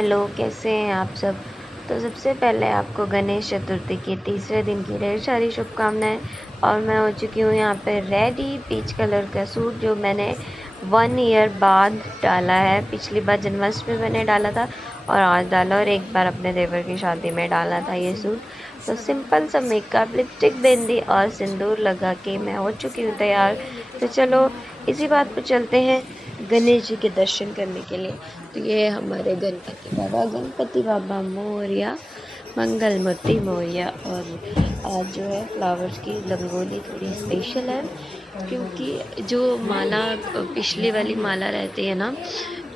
Hello, कैसे हैं आप सब। तो सबसे पहले आपको गणेश चतुर्थी के तीसरे दिन की ढेर सारी शुभकामनाएं। और मैं हो चुकी हूँ यहाँ पे रेडी। पीच कलर का सूट जो मैंने 1 ईयर बाद डाला है। पिछली बार जन्माष्टमी में मैंने डाला था और आज डाला, और एक बार अपने देवर की शादी में डाला था ये सूट। तो सिंपल सा मेकअप, लिपस्टिक, बिंदी और सिंदूर लगा के मैं हो चुकी हूँ तैयार। तो चलो इसी बात पर चलते हैं गणेश जी के दर्शन करने के लिए। तो ये हमारे गणपति बाबा मोरया, मंगल मूर्ति मोरया। और आज जो है फ्लावर्स की रंगोली थोड़ी स्पेशल है, क्योंकि जो माला पिछली वाली माला रहती है ना,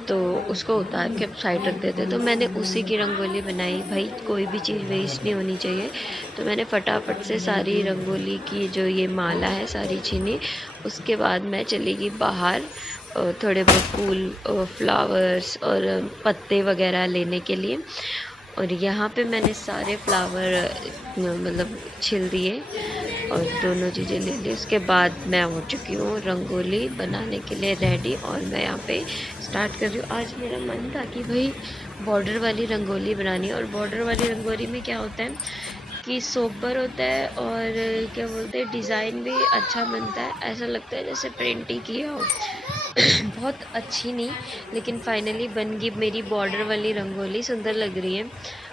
तो उसको उतार के साइड रख देते, तो मैंने उसी की रंगोली बनाई। भाई कोई भी चीज़ वेस्ट नहीं होनी चाहिए, तो मैंने फटाफट से सारी रंगोली की जो ये माला है सारी छीनी। उसके बाद मैं चली गई बाहर थोड़े बहुत फूल, फ्लावर्स और पत्ते वगैरह लेने के लिए। और यहाँ पे मैंने सारे फ्लावर मतलब छिल दिए और दोनों चीज़ें ले ली। उसके बाद मैं हो चुकी हूँ रंगोली बनाने के लिए रेडी, और मैं यहाँ पे स्टार्ट कर रही हूँ। आज मेरा मन था कि भाई बॉर्डर वाली रंगोली बनानी है, और बॉर्डर वाली रंगोली में क्या होता है कि सोबर होता है और क्या बोलते हैं, डिज़ाइन भी अच्छा बनता है। ऐसा लगता है जैसे प्रिंट ही किया हो। बहुत अच्छी नहीं, लेकिन फाइनली बन गई मेरी बॉर्डर वाली रंगोली। सुंदर लग रही है।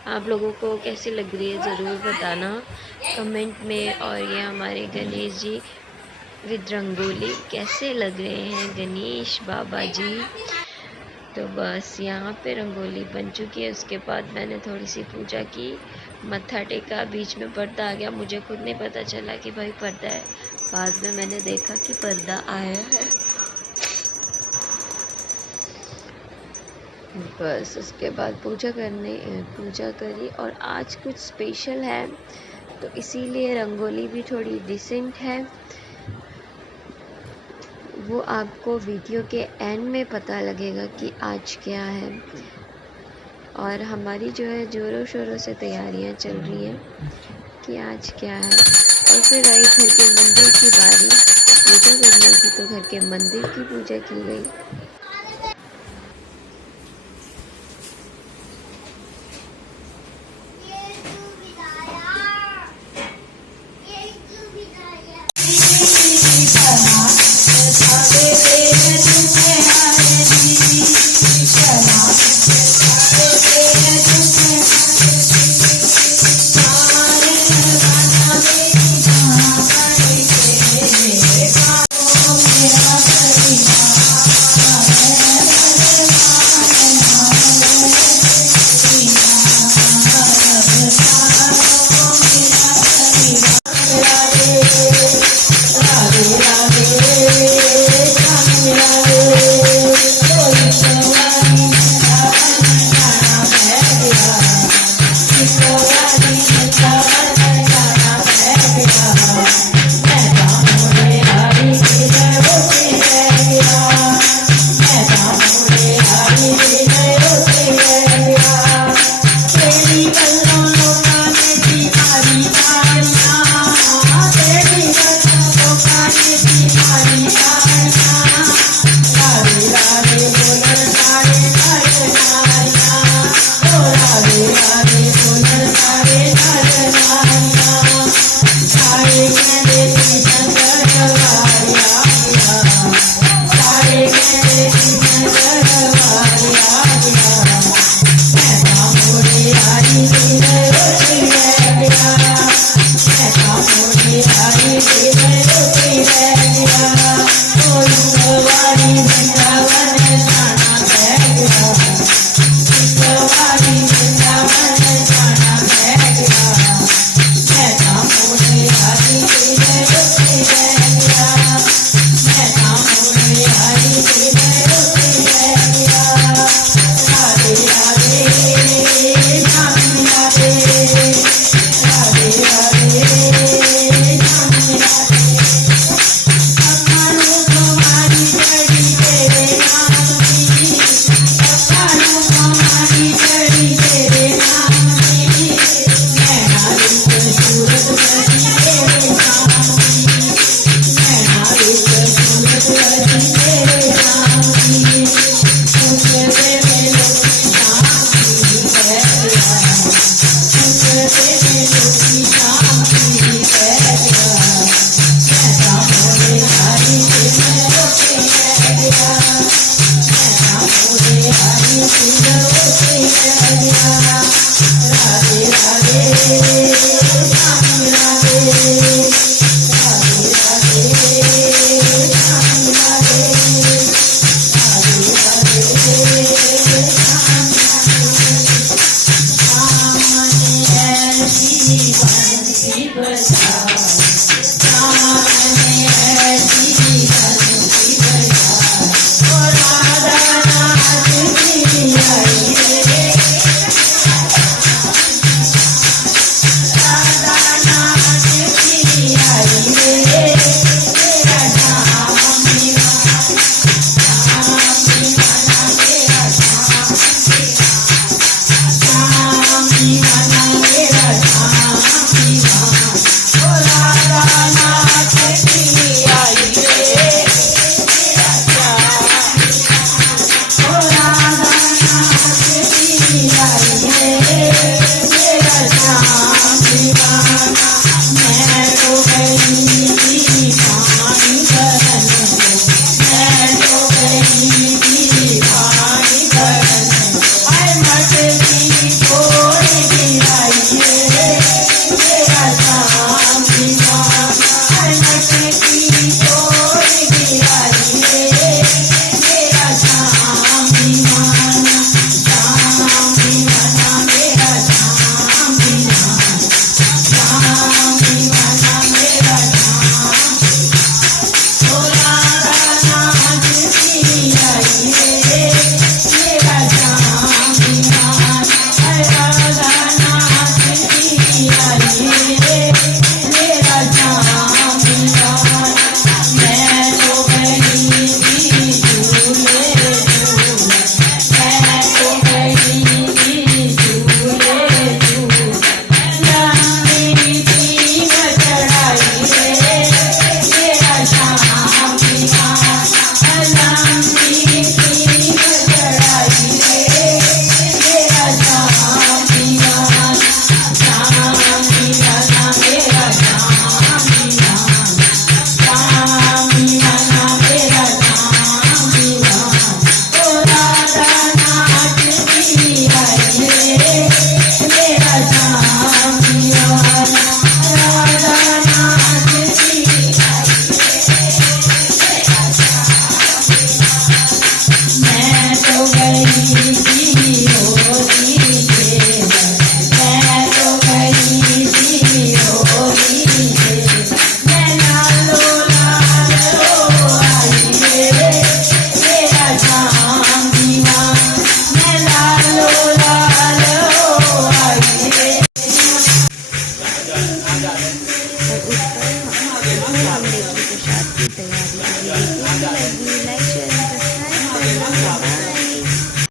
आप लोगों को कैसी लग रही है ज़रूर बताना कमेंट में। और ये हमारे गणेश जी विद रंगोली कैसे लग रहे हैं गणेश बाबा जी। तो बस यहाँ पे रंगोली बन चुकी है। उसके बाद मैंने थोड़ी सी पूजा की, मत्था टेका। बीच में पर्दा आ गया, मुझे खुद नहीं पता चला कि भाई पर्दा है। बाद में मैंने देखा कि पर्दा आया है। बस उसके बाद पूजा करी। और आज कुछ स्पेशल है, तो इसीलिए रंगोली भी थोड़ी डिसेंट है। वो आपको वीडियो के एंड में पता लगेगा कि आज क्या है। और हमारी जो है ज़ोरों शोरों से तैयारियां चल रही हैं कि आज क्या है। और फिर आई घर के मंदिर की बारी पूजा करने की, तो घर के मंदिर की पूजा की गई। Yeah.